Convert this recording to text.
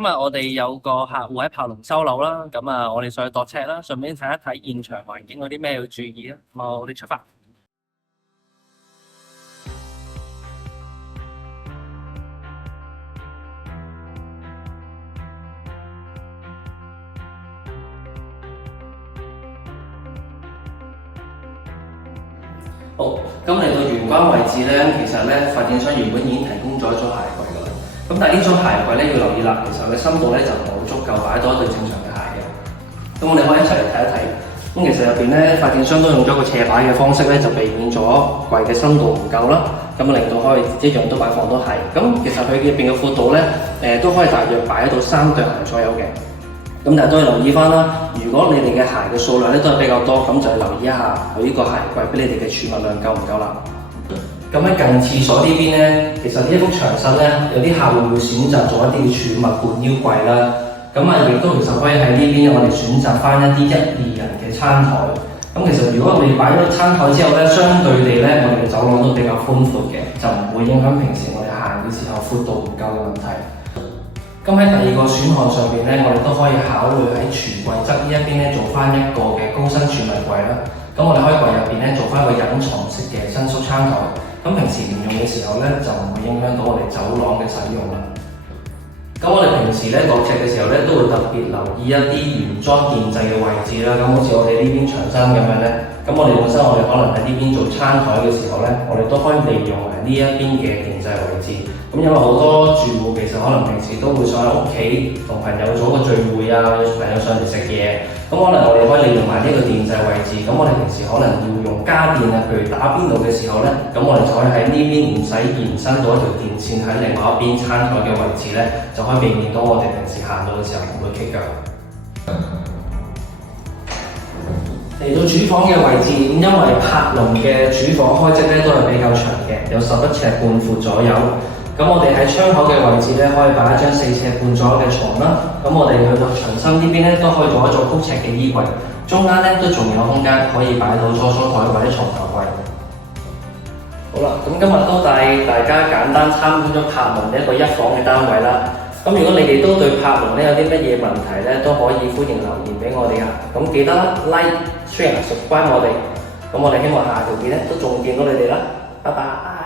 今日我哋有個客戶喺柏龍收樓啦，我哋上去度尺啦，順便睇一睇現場環境有啲咩要注意啊。我哋出發。好，咁嚟到玄關位置咧，其實咧發展商原本已經提供咗一張鞋櫃㗎啦。咁但係呢張鞋櫃咧要留意啦，其實佢深度咧就唔係好足夠擺到一對正常嘅鞋嘅。咁我哋可以一齊嚟睇一睇。咁其實入邊咧發展商都用咗個斜擺嘅方式咧，就避免咗櫃嘅深度唔夠啦。咁令到可以一樣都擺放到鞋。咁其實佢入邊嘅闊度咧，都可以大約擺到3對鞋左右嘅。咁但係都要留意翻啦，如果你哋嘅鞋嘅數量咧都係比較多，咁就要留意一下佢呢個鞋櫃俾你哋嘅儲物量夠唔夠啦。咁喺近廁所呢邊咧，其實呢一幅牆身咧，有啲客戶會選擇做一啲嘅儲物半腰櫃啦。亦都其實可以喺呢邊我哋選擇翻一啲1、2人嘅餐台。咁其實如果我哋擺咗餐台之後咧，相對地咧，我哋嘅走廊都比較寬闊嘅，就唔會影響平時我哋行嘅時候闊度唔夠嘅問題。咁喺第二個選項上邊咧，我哋都可以考慮喺櫥櫃側呢一邊咧做翻一個嘅高身儲物櫃啦。咁我哋可以櫃入邊咧做翻一個隱藏式嘅伸縮餐台。咁平時唔用嘅時候咧，就唔會影響到我哋走廊嘅使用啦。咁我哋平時咧落尺嘅時候咧，都會特別留意一啲原裝電掣嘅位置啦。咁好似我哋呢邊牆身咁樣咧，咁我哋本身我哋可能喺呢邊做餐台嘅時候咧，我哋都可以利用埋呢一邊嘅電掣位置。咁因為好多住戶其實可能平時都會上喺屋企同朋友做個聚會啊，朋友上嚟食嘢。咁可能我哋可以利用埋呢個電掣位置。咁我哋平時可能要用家電啊，譬如打邊爐嘅時候咧，咁我哋就可以喺呢邊唔使延伸到一條電線喺另外一邊餐台嘅位置咧，就可以避免到我哋平時行到嘅時候唔會棘腳。嚟到廚房嘅位置，因為柏龍嘅廚房開則咧都係比較長嘅，有11尺半闊左右。咁我哋喺窗口嘅位置咧，可以擺一張4尺半左右嘅床啦。咁我哋去到牆身呢邊咧，都可以做一座曲尺嘅衣櫃，中間咧都仲有空間可以擺到梳妝台或者床頭櫃。好啦，咁今日都帶大家簡單參觀咗柏龍一個1房嘅單位啦。咁如果你哋都對柏龍咧有啲乜嘢問題咧，都可以歡迎留言俾我哋噶。咁記得 like、share、subscribe 我哋。咁我哋希望下條片咧都仲見到你哋啦。拜拜。